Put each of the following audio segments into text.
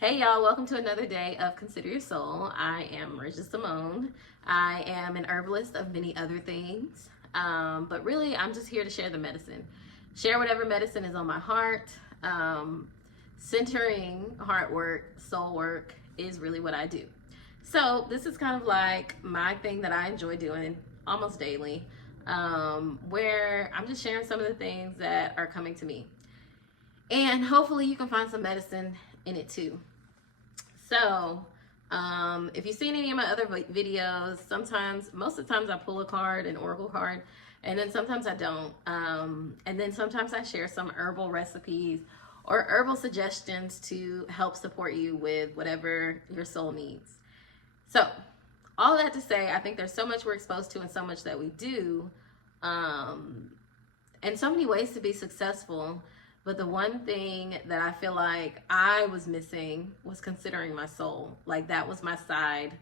Hey y'all, welcome to another day of Consider Your Soul. I am Regis Simone. I am an herbalist of many other things, but really I'm just here to share the medicine. Share whatever medicine is on my heart. Centering heart work, soul work is really what I do. So this is kind of like my thing that I enjoy doing almost daily, where I'm just sharing some of the things that are coming to me. And hopefully you can find some medicine in it too. So, if you've seen any of my other videos, most of the times I pull a card, an oracle card, and then sometimes I don't. And then sometimes I share some herbal recipes or herbal suggestions to help support you with whatever your soul needs. So, all that to say, I think there's so much we're exposed to and so much that we do, and so many ways to be successful. But the one thing that I feel like I was missing was considering my soul. Like that was my side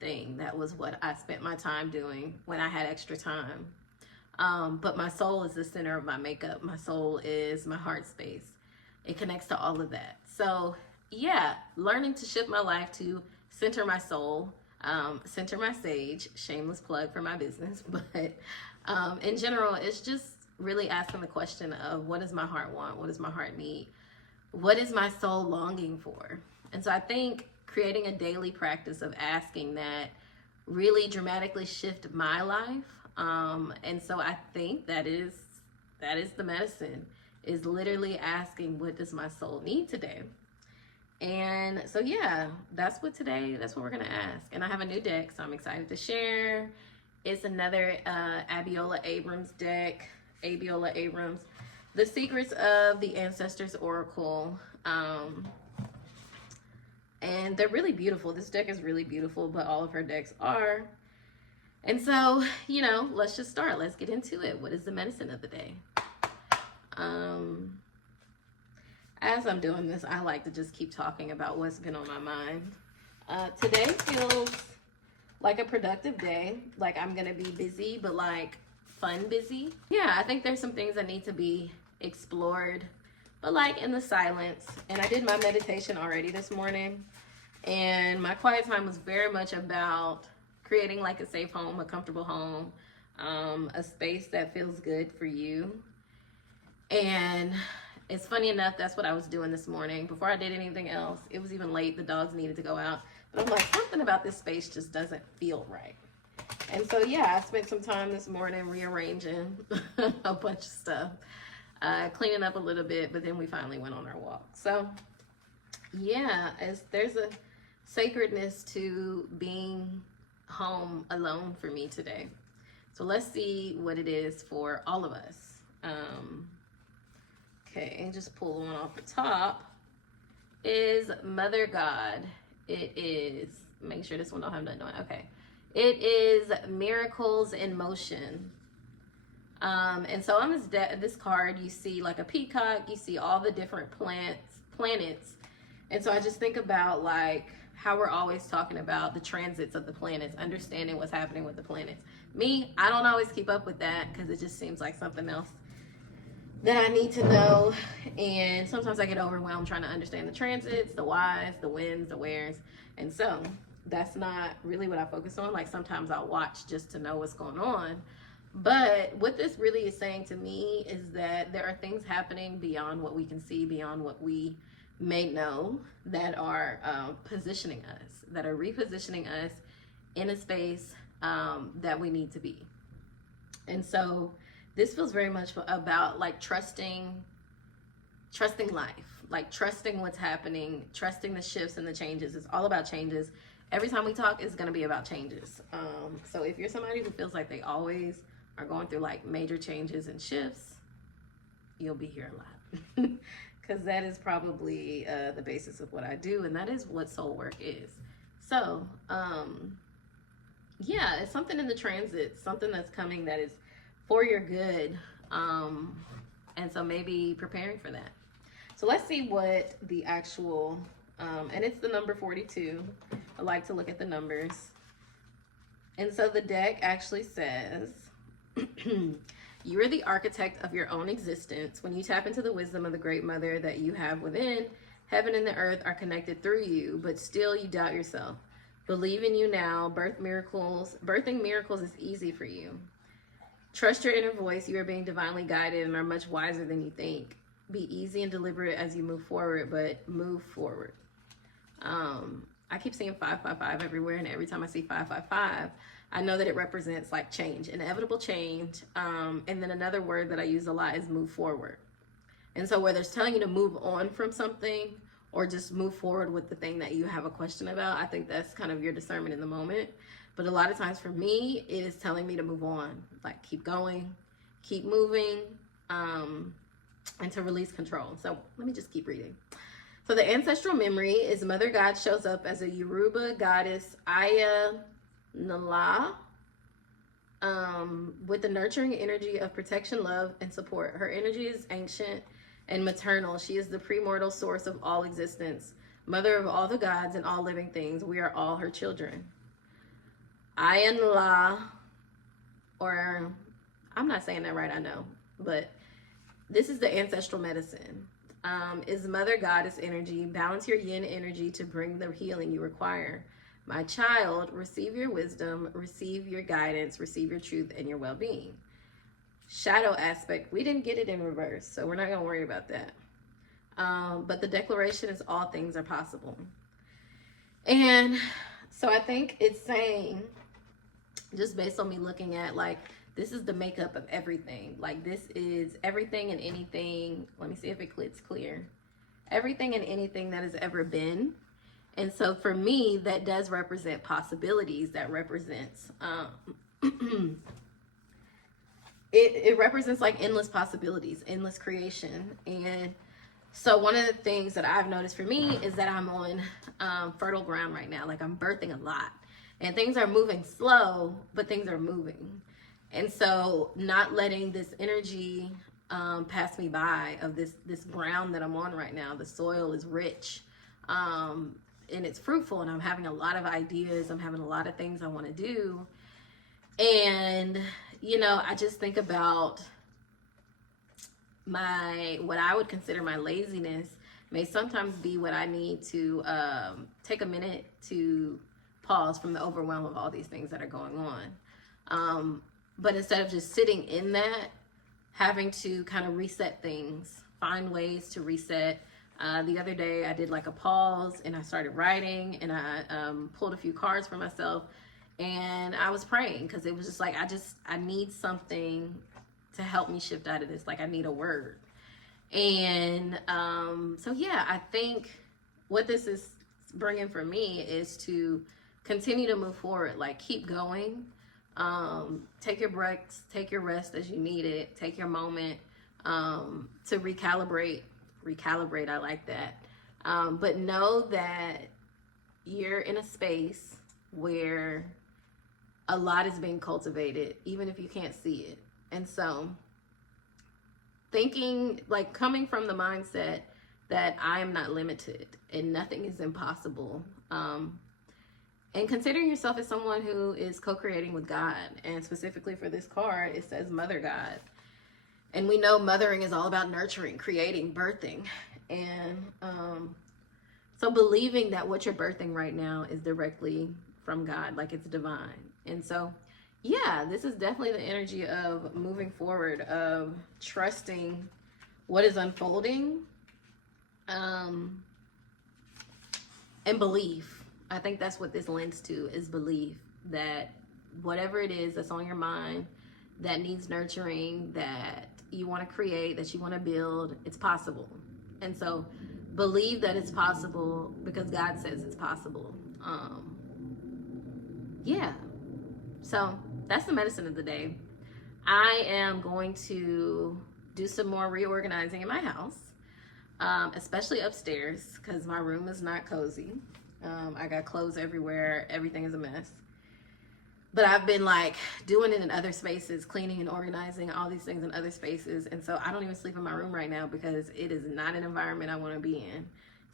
thing. That was what I spent my time doing when I had extra time. But my soul is the center of my makeup. My soul is my heart space. It connects to all of that. So yeah, learning to shift my life to center my soul, center my sage, shameless plug for my business. But in general, it's just really asking the question of what does my heart want? What does my heart need? What is my soul longing for? And so I think creating a daily practice of asking that really dramatically shift my life. And so I think that is the medicine, is literally asking, what does my soul need today? And so yeah, that's what we're gonna ask. And I have a new deck, so I'm excited to share. It's another Abiola Abrams deck. Abiola Abrams, The Secrets of the Ancestors Oracle. And they're really beautiful. This deck is really beautiful, but all of her decks are. And so, let's just start. Let's get into it. What is the medicine of the day? As I'm doing this, I like to just keep talking about what's been on my mind. Today feels like a productive day. Like I'm going to be busy, but like fun busy. Yeah, I think there's some things that need to be explored, but like in the silence. And I did my meditation already this morning, and my quiet time was very much about creating like a safe home, a comfortable home, a space that feels good for you. And it's funny enough, that's what I was doing this morning before I did anything else. It was even late, the dogs needed to go out, but I'm like, something about this space just doesn't feel right. And so, yeah, I spent some time this morning rearranging a bunch of stuff, cleaning up a little bit, but then we finally went on our walk. So, yeah, there's a sacredness to being home alone for me today. So let's see what it is for all of us. Okay, just pull one off the top. Is Mother God. It is, make sure this one don't have nothing on it. Okay. It is Miracles in Motion. And so on this card, you see like a peacock, you see all the different planets. And so I just think about like how we're always talking about the transits of the planets, understanding what's happening with the planets. Me, I don't always keep up with that because it just seems like something else that I need to know. And sometimes I get overwhelmed trying to understand the transits, the whys, the whens, the wheres. And so that's not really what I focus on. Like sometimes I'll watch just to know what's going on. But what this really is saying to me is that there are things happening beyond what we can see, beyond what we may know, that are positioning us, that are repositioning us in a space that we need to be. And so this feels very much about like trusting life, like trusting what's happening, trusting the shifts and the changes. It's all about changes. Every time we talk, it's going to be about changes. So if you're somebody who feels like they always are going through like major changes and shifts, you'll be here a lot. Because that is probably the basis of what I do. And that is what soul work is. So, yeah, it's something in the transit, something that's coming that is for your good. And so maybe preparing for that. So let's see what the actual, and it's the number 42. I like to look at the numbers. And so the deck actually says, you are the architect of your own existence. When you tap into the wisdom of the great mother that you have within, Heaven and the earth are connected through you, but still you doubt yourself. Believe in you now. Birthing miracles is easy for you. Trust your inner voice. You are being divinely guided and are much wiser than you think. Be easy and deliberate as you move forward, but move forward. I keep seeing 555 everywhere, and every time I see 555, I know that it represents like change, inevitable change. And then another word that I use a lot is move forward. And so whether it's telling you to move on from something or just move forward with the thing that you have a question about, I think that's kind of your discernment in the moment. But a lot of times for me, it is telling me to move on, like keep going, keep moving, and to release control. So let me just keep reading. So the ancestral memory is Mother God shows up as a Yoruba goddess, Aya Nala, with the nurturing energy of protection, love, and support. Her energy is ancient and maternal. She is the premortal source of all existence, mother of all the gods and all living things. We are all her children. Aya Nala, or I'm not saying that right, I know, but this is the ancestral medicine. Is Mother Goddess energy. Balance your yin energy to bring the healing you require. My child, receive your wisdom, receive your guidance, receive your truth and your well-being. Shadow aspect, we didn't get it in reverse, so we're not going to worry about that. But the declaration is all things are possible. And so I think it's saying, just based on me looking at like, this is the makeup of everything. Like this is everything and anything. Let me see if it's clear. Everything and anything that has ever been. And so for me, that does represent possibilities. That represents, it represents like endless possibilities, endless creation. And so one of the things that I've noticed for me is that I'm on fertile ground right now. Like I'm birthing a lot and things are moving slow, but things are moving. And so not letting this energy pass me by of this ground that I'm on right now. The soil is rich and it's fruitful, and I'm having a lot of ideas. I'm having a lot of things I want to do. And, you know, I just think about what I would consider my laziness may sometimes be what I need to take a minute to pause from the overwhelm of all these things that are going on. But instead of just sitting in that, having to kind of reset things, find ways to reset. The other day I did like a pause and I started writing, and I pulled a few cards for myself, and I was praying because it was just like, I need something to help me shift out of this. Like I need a word. And so yeah, I think what this is bringing for me is to continue to move forward, like keep going. Take your breaks, take your rest as you need it, take your moment to recalibrate. I like that. But know that you're in a space where a lot is being cultivated, even if you can't see it. And so thinking, like coming from the mindset that I am not limited and nothing is impossible. And considering yourself as someone who is co-creating with God. And specifically for this card, it says Mother God. And we know mothering is all about nurturing, creating, birthing. And so believing that what you're birthing right now is directly from God, like it's divine. And so, yeah, this is definitely the energy of moving forward, of trusting what is unfolding, and belief. I think that's what this lends to, is belief that whatever it is that's on your mind that needs nurturing, that you want to create, that you want to build, it's possible. And so believe that it's possible because God says it's possible. Yeah. So that's the medicine of the day. I am going to do some more reorganizing in my house, especially upstairs because my room is not cozy. I got clothes everywhere. Everything is a mess. But I've been like doing it in other spaces, cleaning and organizing all these things in other spaces. And so I don't even sleep in my room right now because it is not an environment I want to be in.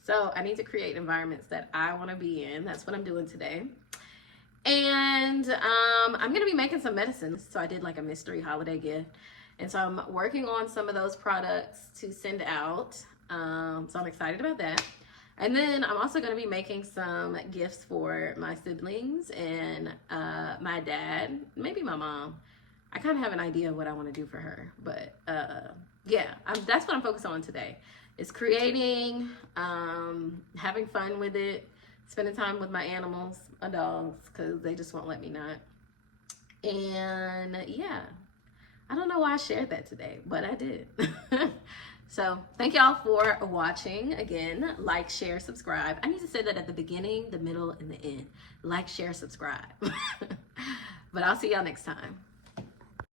So I need to create environments that I want to be in. That's what I'm doing today. And I'm going to be making some medicines. So I did like a mystery holiday gift. And so I'm working on some of those products to send out. So I'm excited about that. And then I'm also going to be making some gifts for my siblings and my dad, maybe my mom. I kind of have an idea of what I want to do for her, but yeah, that's what I'm focused on today. Is creating, having fun with it, spending time with my animals, my dogs, because they just won't let me not. And yeah, I don't know why I shared that today, but I did. So thank y'all for watching. Again, like, share, subscribe. I need to say that at the beginning, the middle, and the end. Like, share, subscribe. But I'll see y'all next time.